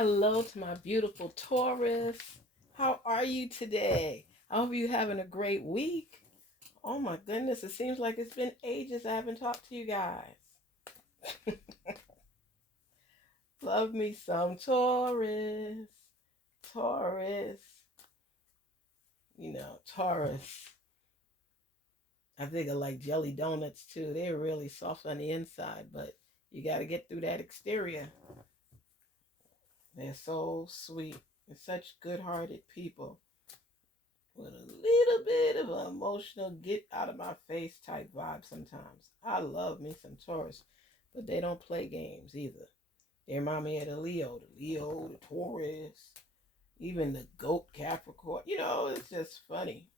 Hello to my beautiful Taurus. How are you today? I hope you're having a great week. Oh my goodness, it seems like it's been ages I haven't talked to you guys. Love me some Taurus. Taurus. Taurus. I think I like jelly donuts too. They're really soft on the inside, but you got to get through that exterior. They're so sweet and such good-hearted people with a little bit of an emotional get out of my face type vibe sometimes. I love me some Taurus, but they don't play games either. They remind me of the Taurus, even the goat Capricorn. It's just funny.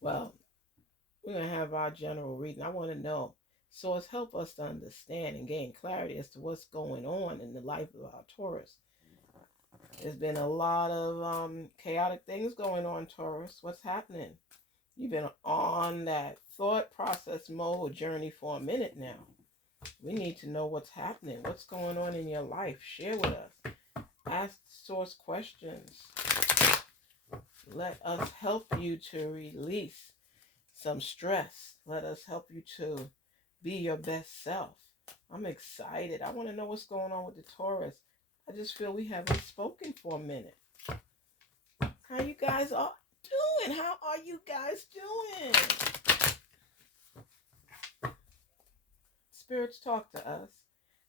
Well, we're going to have our general reading. I want to know. Source, help us to understand and gain clarity as to what's going on in the life of our Taurus. There's been a lot of chaotic things going on, Taurus. What's happening? You've been on that thought process mode journey for a minute now. We need to know what's happening. What's going on in your life? Share with us. Ask Source questions. Let us help you to release some stress. Let us help you to be your best self. I'm excited. I want to know what's going on with the Taurus. I just feel we haven't spoken for a minute. How you guys are doing? How are you guys doing? Spirits, talk to us.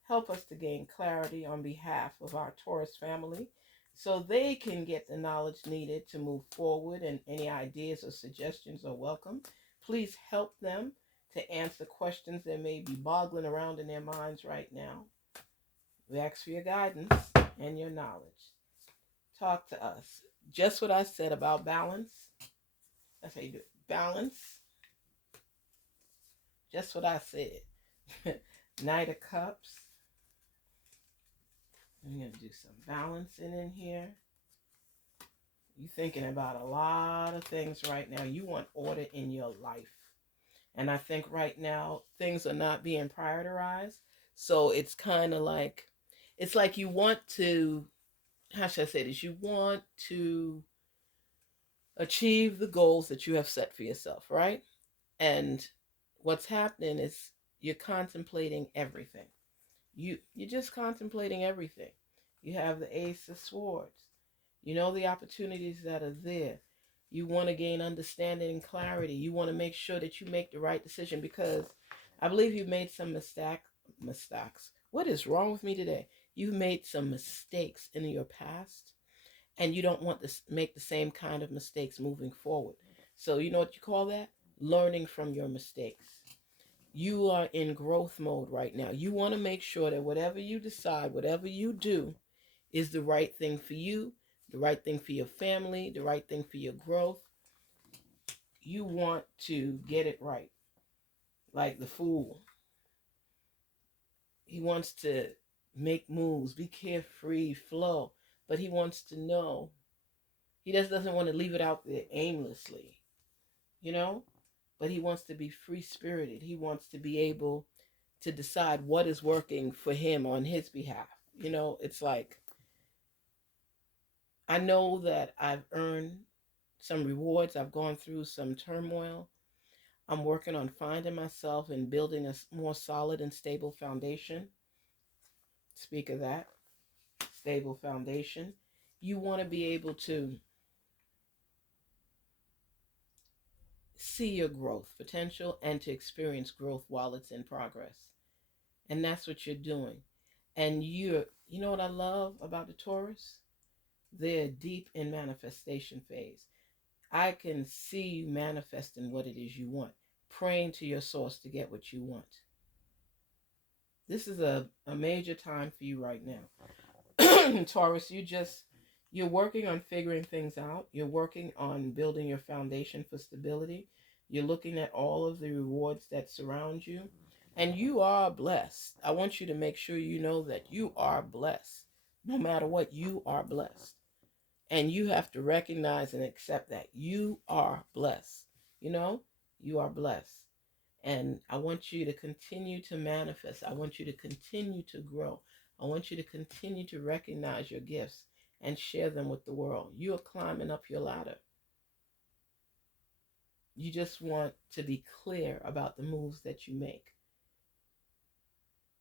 Help us to gain clarity on behalf of our Taurus family so they can get the knowledge needed to move forward, and any ideas or suggestions are welcome. Please help them to answer questions that may be boggling around in their minds right now. We ask for your guidance and your knowledge. Talk to us. Just what I said about balance. That's how you do it. Balance. Just what I said. Knight of Cups. I'm going to do some balancing in here. You're thinking about a lot of things right now. You want order in your life. And I think right now things are not being prioritized. So it's kind of like, it's like you want to, how should I say this? You want to achieve the goals that you have set for yourself, right? And what's happening is you're contemplating everything. You're just contemplating everything. You have the Ace of Swords. You know the opportunities that are there. You want to gain understanding and clarity. You want to make sure that you make the right decision, because I believe you've made some mistakes. What is wrong with me today? You've made some mistakes in your past, and you don't want to make the same kind of mistakes moving forward. So you know what you call that? Learning from your mistakes. You are in growth mode right now. You want to make sure that whatever you decide, whatever you do, is the right thing for you, the right thing for your family, the right thing for your growth. You want to get it right. Like the Fool. He wants to make moves, be carefree, flow, but he wants to know. He just doesn't want to leave it out there aimlessly, you know? But he wants to be free-spirited. He wants to be able to decide what is working for him on his behalf. It's like, I know that I've earned some rewards. I've gone through some turmoil. I'm working on finding myself and building a more solid and stable foundation. Speak of that, stable foundation. You want to be able to see your growth potential and to experience growth while it's in progress. And that's what you're doing. And you know what I love about the Taurus? They're deep in manifestation phase. I can see you manifesting what it is you want, praying to your source to get what you want. This is a major time for you right now. Taurus, you're working on figuring things out. You're working on building your foundation for stability. You're looking at all of the rewards that surround you. And you are blessed. I want you to make sure you know that you are blessed. No matter what, you are blessed. And you have to recognize and accept that you are blessed. You are blessed. And I want you to continue to manifest. I want you to continue to grow. I want you to continue to recognize your gifts and share them with the world. You are climbing up your ladder. You just want to be clear about the moves that you make.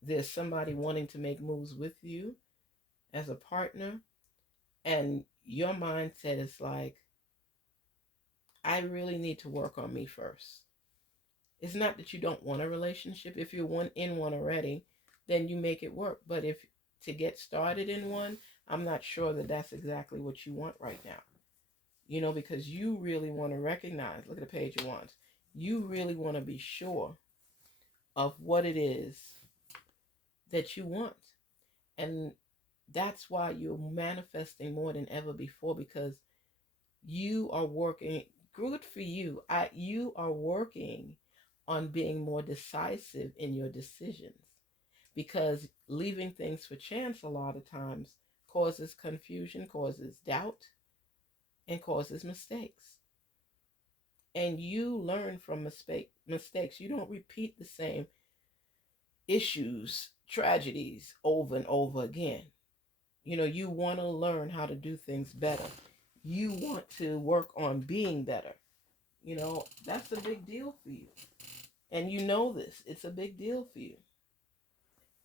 There's somebody wanting to make moves with you as a partner, and your mindset is like, I really need to work on me first. It's not that you don't want a relationship. If you're in one already, then you make it work. But if to get started in one, I'm not sure that that's exactly what you want right now. Because you really want to recognize, look at the page of wands. You really want to be sure of what it is that you want. And that's why you're manifesting more than ever before, because you are working, good for you. You are working on being more decisive in your decisions, because leaving things for chance a lot of times causes confusion, causes doubt, and causes mistakes. And you learn from mistakes. You don't repeat the same issues, tragedies over and over again. You want to learn how to do things better. You want to work on being better. That's a big deal for you. And this. It's a big deal for you.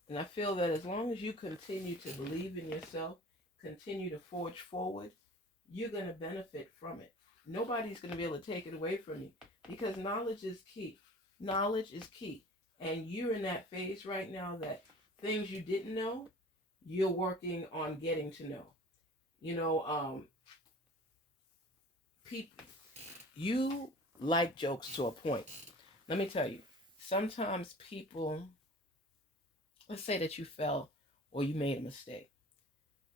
And I feel that as long as you continue to believe in yourself, continue to forge forward, you're going to benefit from it. Nobody's going to be able to take it away from you, because knowledge is key. Knowledge is key. And you're in that phase right now that things you didn't know, you're working on getting to know. People, you like jokes to a point. Let me tell you, sometimes people, let's say that you fell or you made a mistake.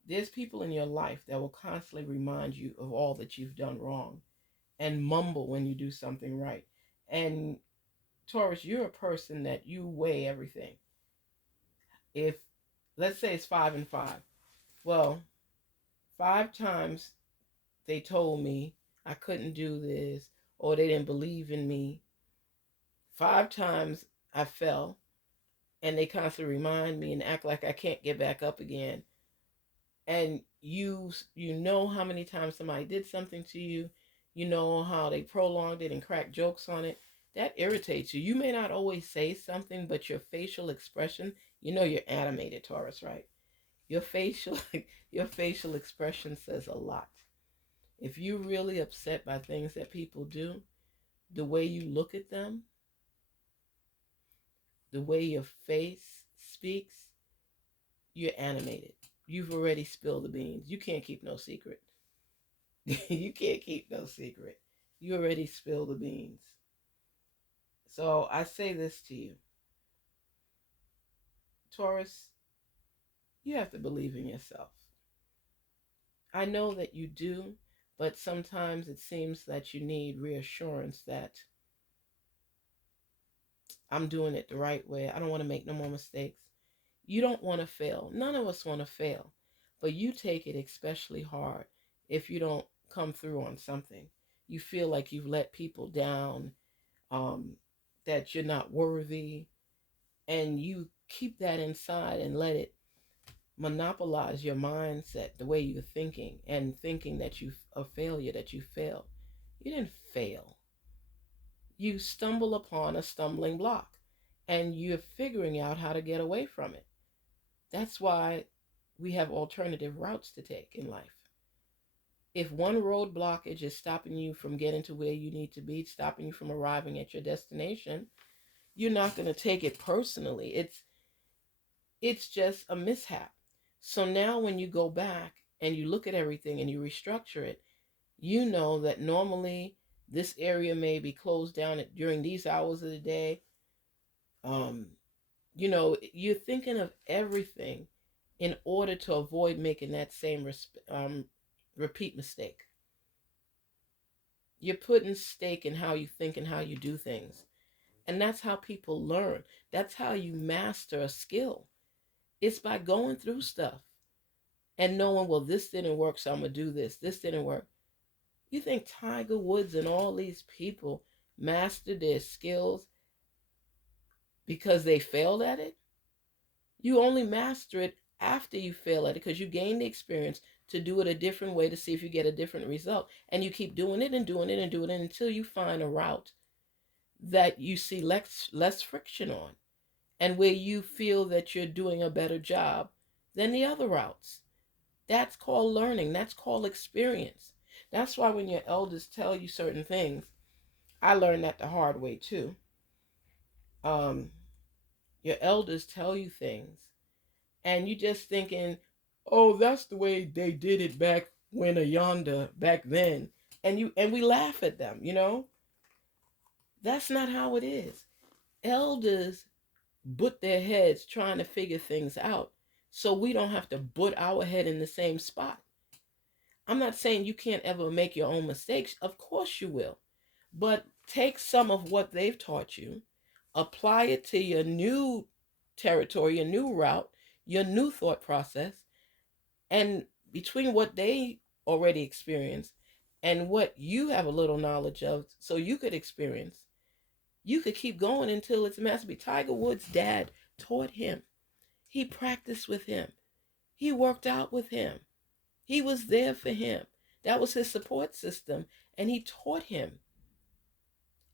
There's people in your life that will constantly remind you of all that you've done wrong and mumble when you do something right. And Taurus, you're a person that you weigh everything. If, let's say it's 5 and 5. Well, 5 times they told me I couldn't do this, or they didn't believe in me. 5 times I fell, and they constantly remind me and act like I can't get back up again. And you know how many times somebody did something to you. You know how they prolonged it and cracked jokes on it. That irritates you. You may not always say something, but your facial expression, you're animated, Taurus, right? Your facial your facial expression says a lot. If you're really upset by things that people do, the way you look at them, the way your face speaks, you're animated. You've already spilled the beans. You can't keep no secret. You can't keep no secret. You already spilled the beans. So I say this to you, Taurus, you have to believe in yourself. I know that you do, but sometimes it seems that you need reassurance that I'm doing it the right way. I don't want to make no more mistakes. You don't want to fail. None of us want to fail. But you take it especially hard if you don't come through on something. You feel like you've let people down, that you're not worthy, and you keep that inside and let it monopolize your mindset, the way you're thinking, and thinking that you a failure, that you failed. You didn't fail. You stumble upon a stumbling block, and you're figuring out how to get away from it. That's why we have alternative routes to take in life. If one road blockage is stopping you from getting to where you need to be, stopping you from arriving at your destination, you're not going to take it personally. It's just a mishap. So now when you go back and you look at everything and you restructure it, you know that normally this area may be closed down during these hours of the day. You're thinking of everything in order to avoid making that same repeat mistake. You're putting stake in how you think and how you do things. And that's how people learn. That's how you master a skill. It's by going through stuff and knowing, well, this didn't work, so I'm going to do this. This didn't work. You think Tiger Woods and all these people mastered their skills because they failed at it? You only master it after you fail at it, because you gain the experience to do it a different way to see if you get a different result. And you keep doing it and doing it and doing it until you find a route that you see less friction on, and where you feel that you're doing a better job than the other routes. That's called learning. That's called experience. That's why when your elders tell you certain things, I learned that the hard way too. Um, your elders tell you things, and you just thinking, "Oh, that's the way they did it back when a yonder back then," and we laugh at them. That's not how it is. Elders butt their heads trying to figure things out, so we don't have to butt our head in the same spot. I'm not saying you can't ever make your own mistakes. Of course you will. But take some of what they've taught you, apply it to your new territory, your new route, your new thought process, and between what they already experienced and what you have a little knowledge of, so you could experience, you could keep going until it's mastery. Tiger Woods' dad taught him. He practiced with him. He worked out with him. He was there for him. That was his support system, and he taught him.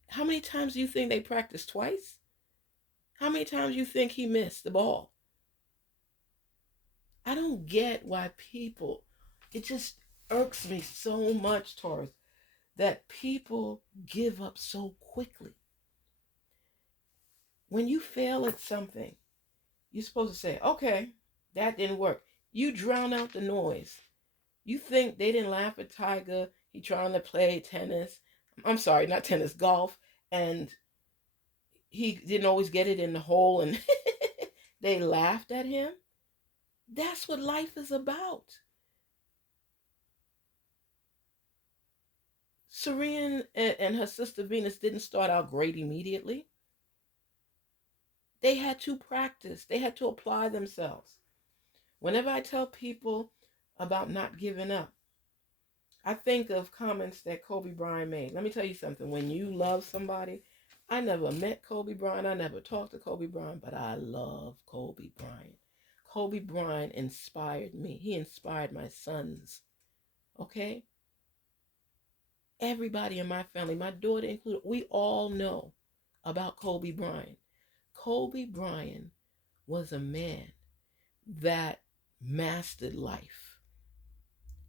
How many times do you think they practiced? Twice? How many times do you think he missed the ball? I don't get why people, it just irks me so much, Taurus, that people give up so quickly. When you fail at something, you're supposed to say, okay, that didn't work. You drown out the noise. You think they didn't laugh at Tiger? He trying to play tennis. I'm sorry, not tennis, golf. And he didn't always get it in the hole, and they laughed at him. That's what life is about. Serene and her sister Venus didn't start out great immediately. They had to practice. They had to apply themselves. Whenever I tell people about not giving up, I think of comments that Kobe Bryant made. Let me tell you something. When you love somebody, I never met Kobe Bryant. I never talked to Kobe Bryant, but I love Kobe Bryant. Kobe Bryant inspired me. He inspired my sons. Okay? Everybody in my family, my daughter included, we all know about Kobe Bryant. Kobe Bryant was a man that mastered life.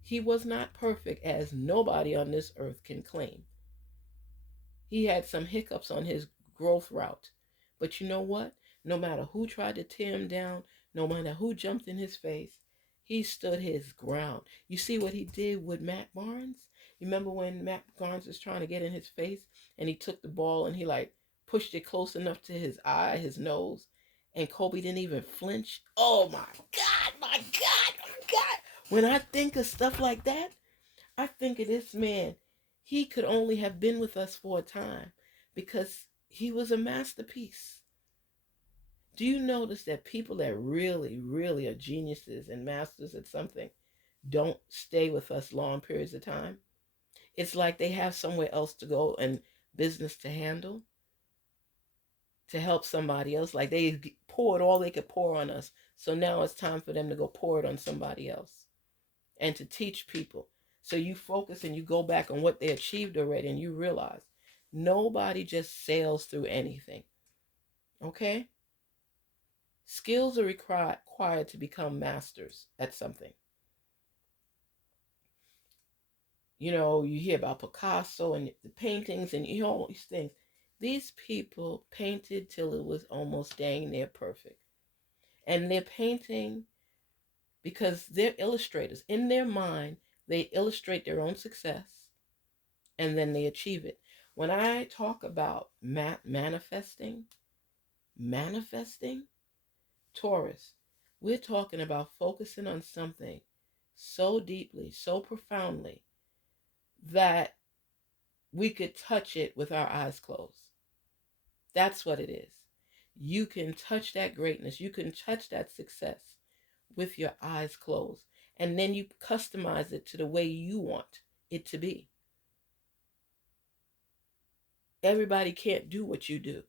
He was not perfect, as nobody on this earth can claim. He had some hiccups on his growth route. But you know what? No matter who tried to tear him down, no matter who jumped in his face, he stood his ground. You see what he did with Matt Barnes? You remember when Matt Barnes was trying to get in his face and he took the ball and he like pushed it close enough to his eye, his nose, and Kobe didn't even flinch? Oh my God, my God, my God. When I think of stuff like that, I think of this man. He could only have been with us for a time because he was a masterpiece. Do you notice that people that really, really are geniuses and masters at something don't stay with us long periods of time? It's like they have somewhere else to go and business to handle to help somebody else. Like they poured all they could pour on us. So now it's time for them to go pour it on somebody else and to teach people. So you focus and you go back on what they achieved already and you realize nobody just sails through anything. Okay? Skills are required to become masters at something. You hear about Picasso and the paintings and you hear all these things. These people painted till it was almost dang near perfect. And they're painting because they're illustrators. In their mind, they illustrate their own success and then they achieve it. When I talk about manifesting, Taurus, we're talking about focusing on something so deeply, so profoundly, that we could touch it with our eyes closed. That's what it is. You can touch that greatness. You can touch that success with your eyes closed. And then you customize it to the way you want it to be. Everybody can't do what you do.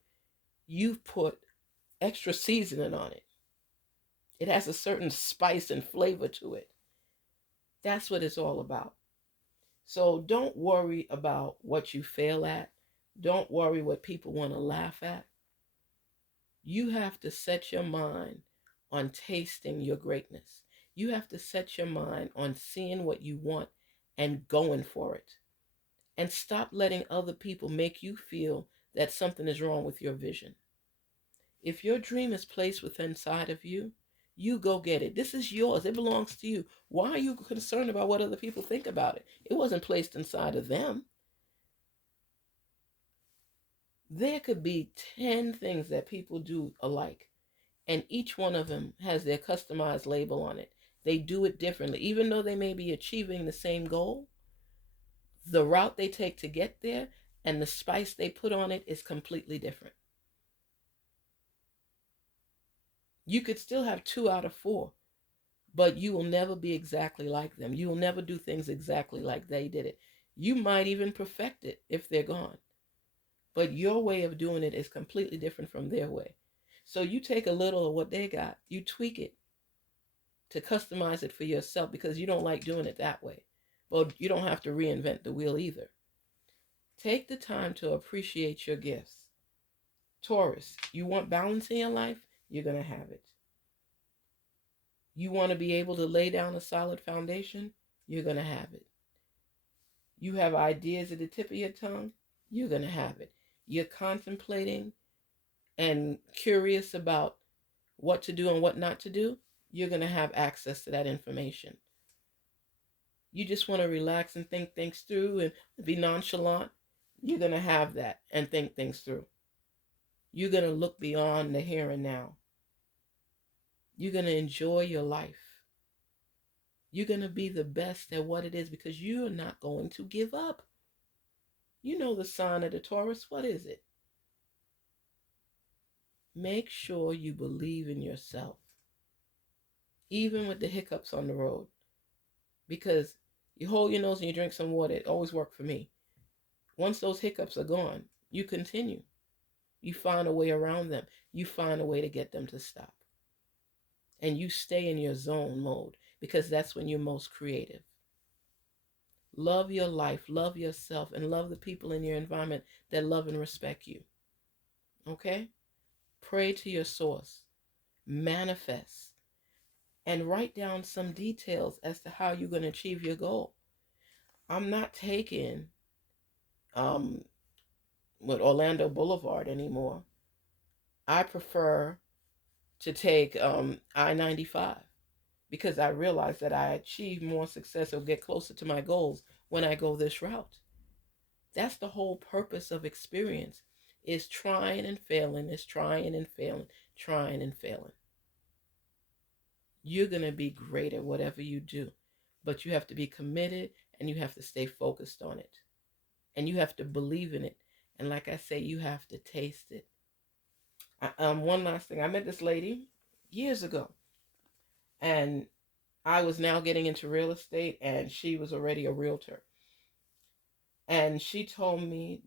You've put extra seasoning on it. It has a certain spice and flavor to it. That's what it's all about. So don't worry about what you fail at. Don't worry what people want to laugh at. You have to set your mind on tasting your greatness. You have to set your mind on seeing what you want and going for it. And stop letting other people make you feel that something is wrong with your vision. If your dream is placed within inside of you, you go get it. This is yours. It belongs to you. Why are you concerned about what other people think about it? It wasn't placed inside of them. There could be 10 things that people do alike, and each one of them has their customized label on it. They do it differently. Even though they may be achieving the same goal, the route they take to get there and the spice they put on it is completely different. You could still have 2 out of 4, but you will never be exactly like them. You will never do things exactly like they did it. You might even perfect it if they're gone, but your way of doing it is completely different from their way. So you take a little of what they got, you tweak it to customize it for yourself because you don't like doing it that way. Well, you don't have to reinvent the wheel either. Take the time to appreciate your gifts. Taurus, you want balance in your life? You're going to have it. You want to be able to lay down a solid foundation? You're going to have it. You have ideas at the tip of your tongue? You're going to have it. You're contemplating and curious about what to do and what not to do? You're going to have access to that information. You just want to relax and think things through and be nonchalant? You're going to have that and think things through. You're going to look beyond the here and now. You're going to enjoy your life. You're going to be the best at what it is because you're not going to give up. You know the sign of the Taurus. What is it? Make sure you believe in yourself, even with the hiccups on the road. Because you hold your nose and you drink some water. It always worked for me. Once those hiccups are gone, you continue. You find a way around them. You find a way to get them to stop. And you stay in your zone mode because that's when you're most creative. Love your life, love yourself, and love the people in your environment that love and respect you. Okay? Pray to your source. Manifest. And write down some details as to how you're going to achieve your goal. I'm not taking with Orlando Boulevard anymore. I prefer to take I-95 because I realize that I achieve more success or get closer to my goals when I go this route. That's the whole purpose of experience, is trying and failing, is trying and failing, trying and failing. You're going to be great at whatever you do, but you have to be committed and you have to stay focused on it. And you have to believe in it. And like I say, you have to taste it. One last thing. I met this lady years ago, and I was now getting into real estate, and she was already a realtor. And she told me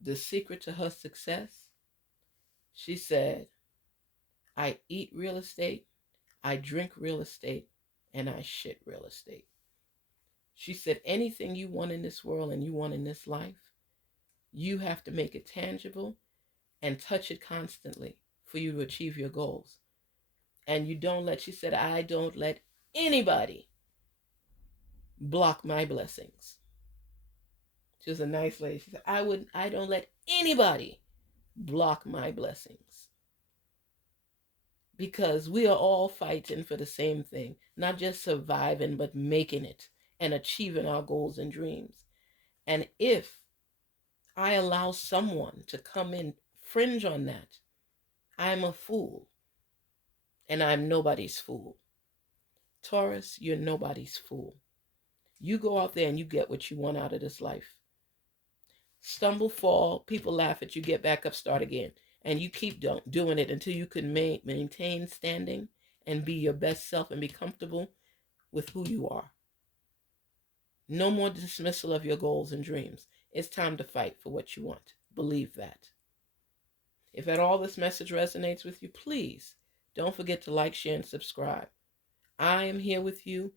the secret to her success. She said, I eat real estate, I drink real estate, and I shit real estate. She said, anything you want in this world and you want in this life, you have to make it tangible and touch it constantly for you to achieve your goals. And you don't let, she said, I don't let anybody block my blessings. She was a nice lady. She said, I don't let anybody block my blessings. Because we are all fighting for the same thing, not just surviving, but making it and achieving our goals and dreams. And if I allow someone to come in, fringe on that, I'm a fool. And I'm nobody's fool. Taurus, you're nobody's fool. You go out there and you get what you want out of this life. Stumble, fall, people laugh at you, get back up, start again. And you keep doing it until you can maintain standing and be your best self and be comfortable with who you are. No more dismissal of your goals and dreams. It's time to fight for what you want. Believe that. If at all this message resonates with you, please Don't forget to like, share, and subscribe. I am here with you.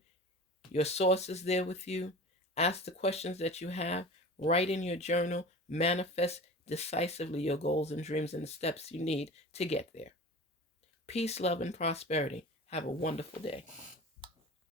Your source is there with you. Ask the questions that you have. Write in your journal. Manifest decisively your goals and dreams and the steps you need to get there. Peace, love, and prosperity. Have a wonderful day.